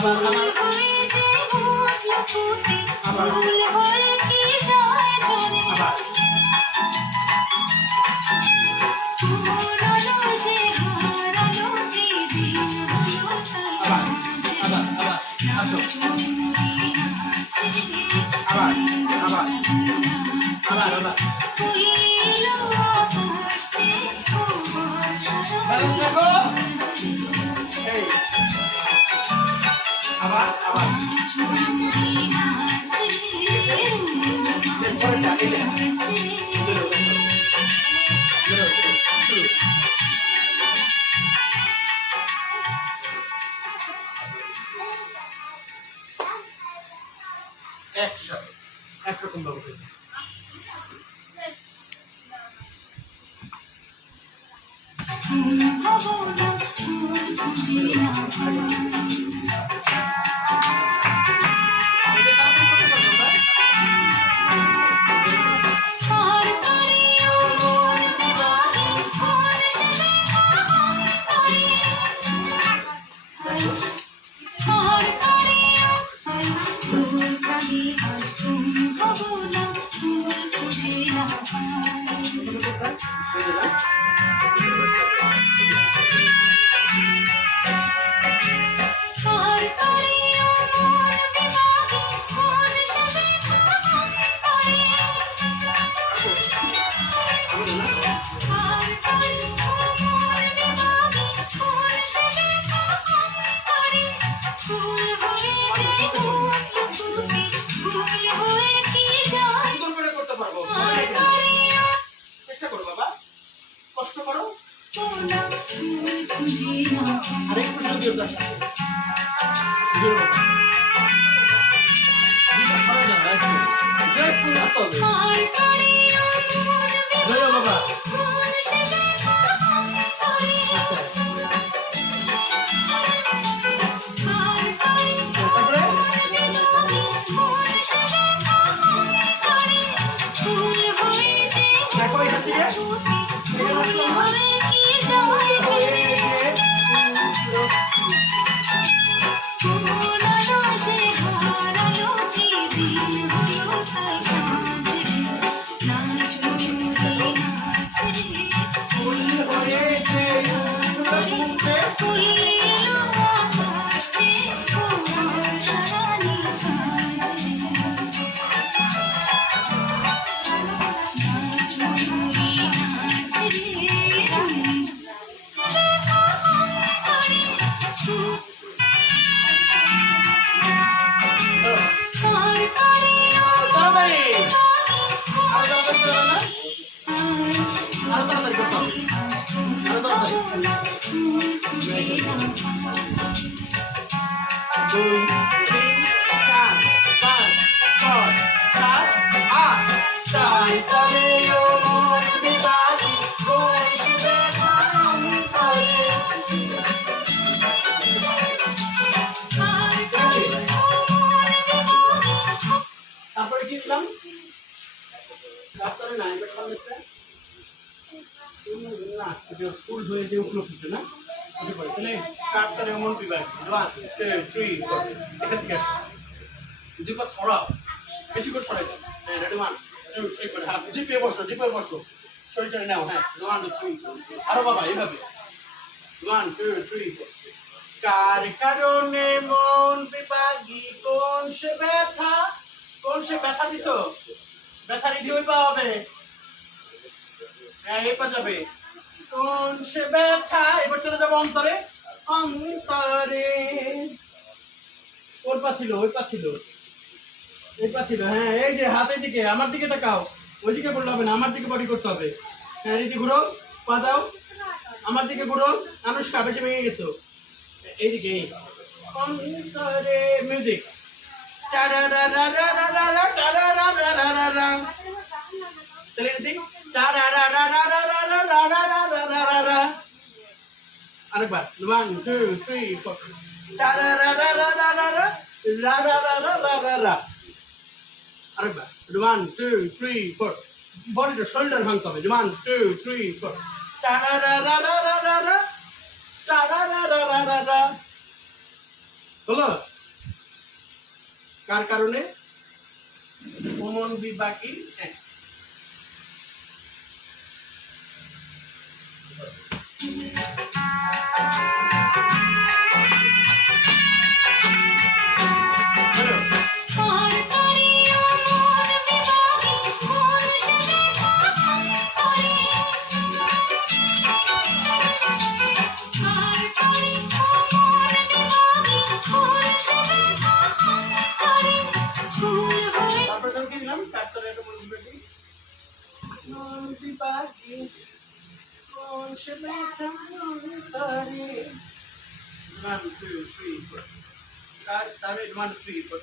আবার আবার আবার আবার। একসাথে এই হবে। ধরো বাবা আচ্ছা তারপরে তারপরে কি দিলাম? নাই বেশ সামনেটা না, এটা ফুল হয়ে যে উঠল কিছু না? তাহলে কাটতারে এমন বিভাগ ওয়ান টু এখান থেকে দুপা ছড়াও, বেশি করে ছড়াই ফোর হ্যাঁ জিপে হ্যাঁ বাবা, এইভাবে। ওয়ান টু থ্রি কার কারণে মন বিভাগী কোন সে ব্যথা? কোন সে ব্যথা দিত? ব্যথা রিধি ওই পাওয়া হবে হ্যাঁ এই যাবে। কোন সে ব্যথা? এবার চলে যাব অন্তরে। অন্তরে। ওর পা ছিল ওই পা ছিল। এই পা ছিল হ্যাঁ এই যে হাতের দিকে, আমার দিকে তাকাও। ওইদিকে বললে হবে না, আমার দিকে বডি করতে হবে। হ্যাঁ এদিকে ঘুরো, পা দাও। আমার দিকে ঘুরো আনুষ্কা বেশি ভেঙে গেছো। এইদিকে, এই। মিউজিক তাহলে এদিক আরেকবার ওয়ান টু থ্রি ফোর আরেকবার। ওয়ান টু থ্রি ফোর বডিটা শোল্ডার ভাঙতে হবে। ওয়ান টু থ্রি ফোর হলো কার কারণে কোমন বিপাকী হ্যাঁ। ওয়ান টু থ্রি ফোর কার তরে ওয়ান থ্রি ফোর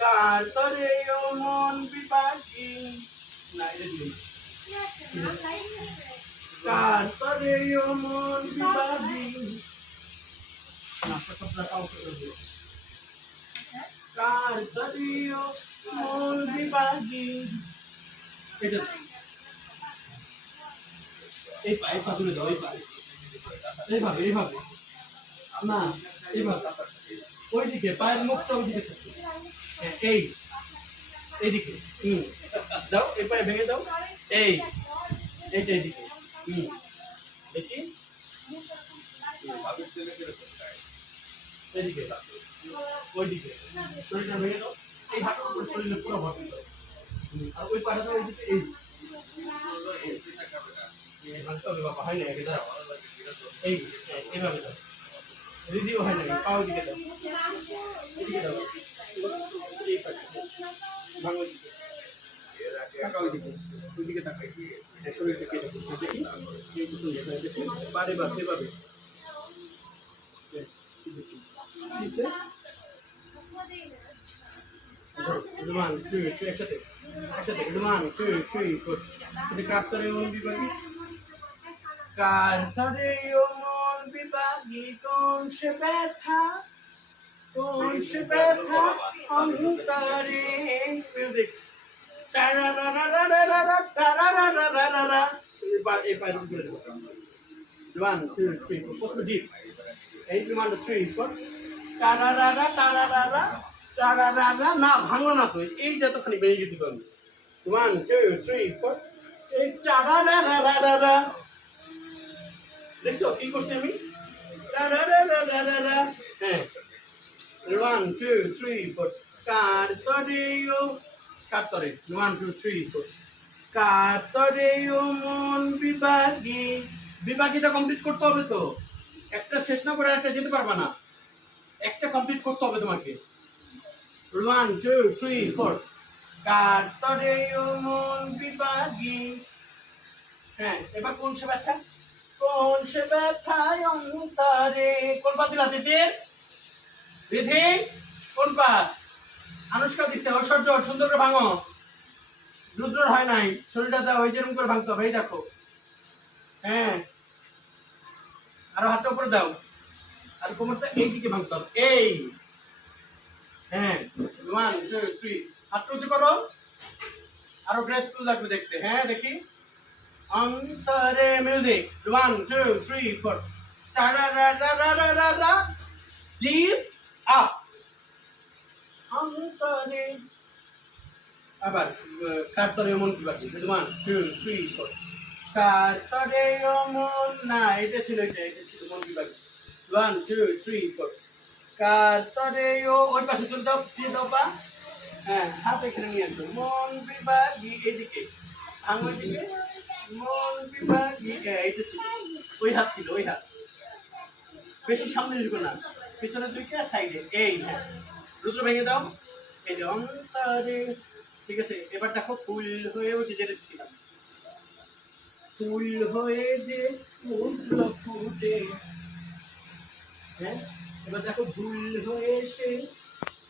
কার তরে ও মন বিপাকী না মন বিপাকী না এটা এই পা এই পা তুলে দাও এই পা এইভাবে এইভাবে না এইভাবে ওইদিকে পায়ের মুখটা ওইদিকে হ্যাঁ, এই এইদিকে হুম দাও এই পায়ে ভেঙে দাও। এই এইটা এইদিকে হুম দেখি। এদিকে ওইদিকে শরীরটা ভেঙে দাও। এই হাতের উপর পুরো ভর্তি দাও আর ওই পাটা দাও এইদিকে এই। এইভাবে রিডিও হয় না পাও দিকে দাও এদিকে দাও এই পাশে ভাঙো দিকে তাকাও এদিকে ওইদিকে তাকাই এই শরীরটা কে দেখো দেখি এই তো শুনলে দেখি বারে বার এভাবে এই, দেখি। কিসে? One, two, three, একসাথে একসাথে one, two, three, four এটা কার তরে মন বিভাগী কার তরে ও মন বিভাগী কোন সে ব্যথা কোন সে ব্যথা অন্তরে মিউজিক এই পায়ের উপরে দেবো। ওয়ান টু থ্রি ফোর কত ডিপ এই ওয়ান টু থ্রি ফোর টারারারা টারারারা টারারারা না, ভাঙলো না তো। এই যতখানি বেরিয়ে যেতে পারবে ওয়ান টু থ্রি ফোর এই টারারারারারা দেখছ কি করছি আমি? হ্যাঁ ওয়ান টু থ্রি ফোর কার তরে কার তরে ওয়ান টু থ্রি ফোর কার তরে মন বিভাগী। বিভাগীটা কমপ্লিট করতে হবে তো। একটা শেষ না করে একটা যেতে পারবে না। একটা কমপ্লিট করতে হবে তোমাকে। ওয়ান টু থ্রি ফোর কার তরে মন বিভাগী। হ্যাঁ এবার কোন সে ব্যথা হয় আরও হাতটা উপরে দাও। আর কোমরটা এই দিকে এই। হ্যাঁ ওয়ান টু থ্রি হাতটা আরও গ্রেসফুল লাগবে দেখতে। হ্যাঁ দেখি। অন্তরে music one two three four leave up অন্তরে আবার কারতরে মন কি বাকি? ওয়ান টু থ্রি ফোর কারতরে মন না এটা ছিল এটা এটা ছিল মন কি বাকি? ওয়ান টু থ্রি ফোর কারতরে ও ওই পাশে চলে দাও দিয়ে দাও পা। হ্যাঁ হাত এখানে নিয়ে আসো। মন বিভাগী, এদিকে। আঙুল দিকে। মন হ্যাঁ ওই হাত ছিল ওই হাত বেশি সামনে ঢুকো না পিছনে দুইটা সাইডে এই হ্যাঁ রুদ্র ভেঙে দাও এই যে ঠিক আছে এবার দেখো ফুল হয়ে উঠে যেটা ছিলাম ফুল হয়ে যে উঠল ফুটে হ্যাঁ এবার দেখো ভুল হয়ে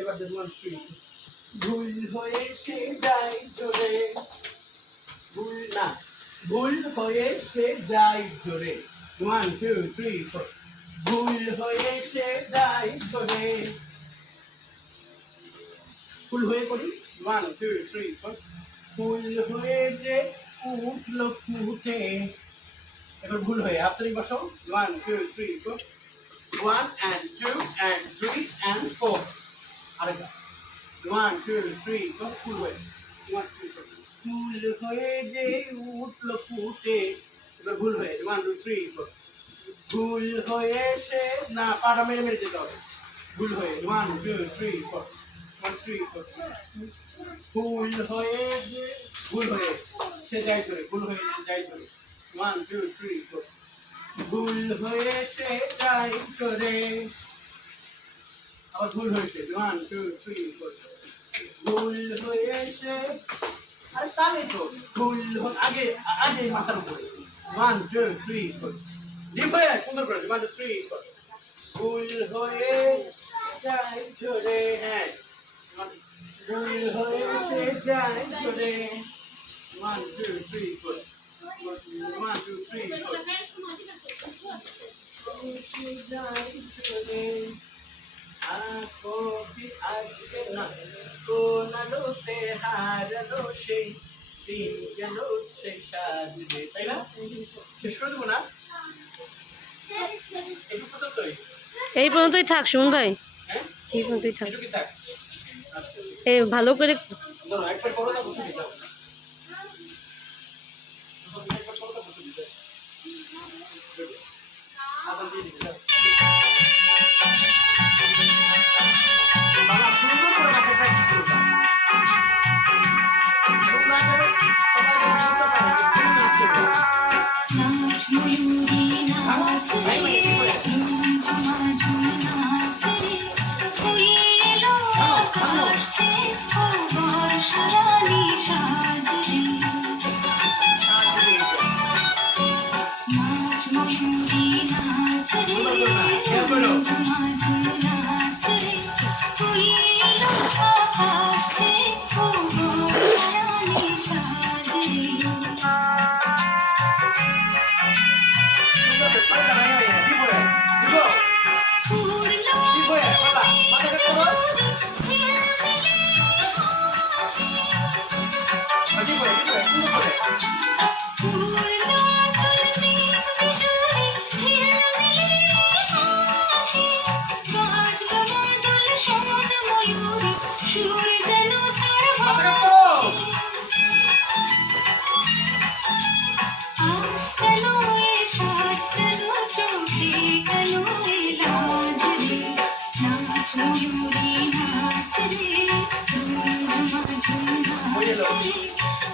এবার দেখো কি ভুল হয়ে যাই জোরে ভুল না ভুল হয়ে সে যাই জোরে ওয়ান টু থ্রি ফোর ভুল হয়ে সে যাই জোরে ফুল হয়ে করি? ওয়ান টু থ্রি ফোর ফুল হয়ে যে উঠল ফুটে এবার ভুল হয়ে আপনারই বসো one two three four one and two and three and four আরেকটা ওয়ান টু থ্রি ফোর ফুল হয়ে। ওয়ান টু ফুল হয়ে যে উঠল ফুটে। এবার ভুল হয়ে ওয়ান টু থ্রি ফোর ভুল হয়েছে না, পাটা মেরে মেরে যেতে হবে ভুল হয়ে one two three four one three four ভুল হয়ে যে ভুল হয়ে সে যাই করে, ভুল হয়ে যাই করে। ওয়ান টু থ্রি ফোর ভুল হয়েছে যাই করে। আবার ভুল হয়েছে। ওয়ান টু থ্রি ফোর ভুল হয়েছে আরে তাহলে তো হ- আগে আগে মাথার উপরে। ওয়ান টু থ্রি ফোর হয়ে যায়, সুন্দর করে ওয়ান টু থ্রি ফোর ভুল হয়ে যাই চলে হ্যাঁ। ভুল হয়েছে যাই চলে one two three four one two three four আজকে না। কোন আলোতে হারালো সেই দিন গেল সেই সাজবে তাই না শেষ করে দেবো না এটুকু তো তুই এই পর্যন্তই থাক সুমন ভাই। হ্যাঁ এই পর্যন্তই থাক। এটুকুই থাক আচ্ছা এ ভালো করে ধরো একবার Thank you.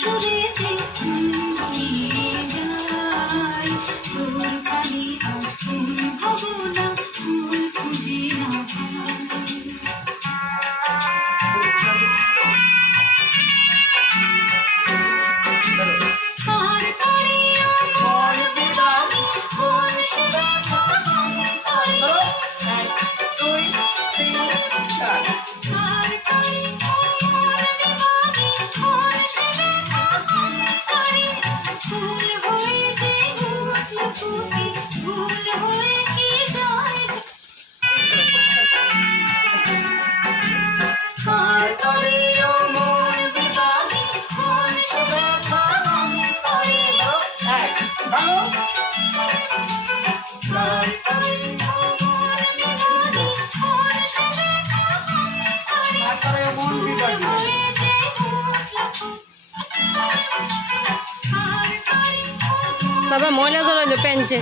সুরেতে ঘুরিয়ে যায় বাবা ময়লা জড়াইলো প্যান্টে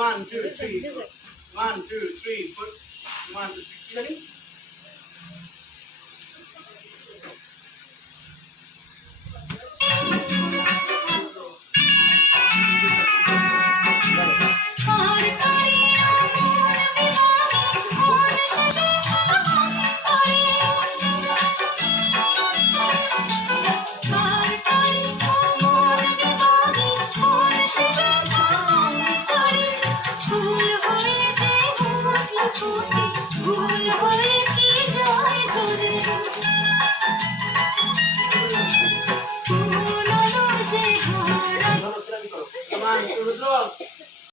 One, two, three. One, two, three. Put one, two, three.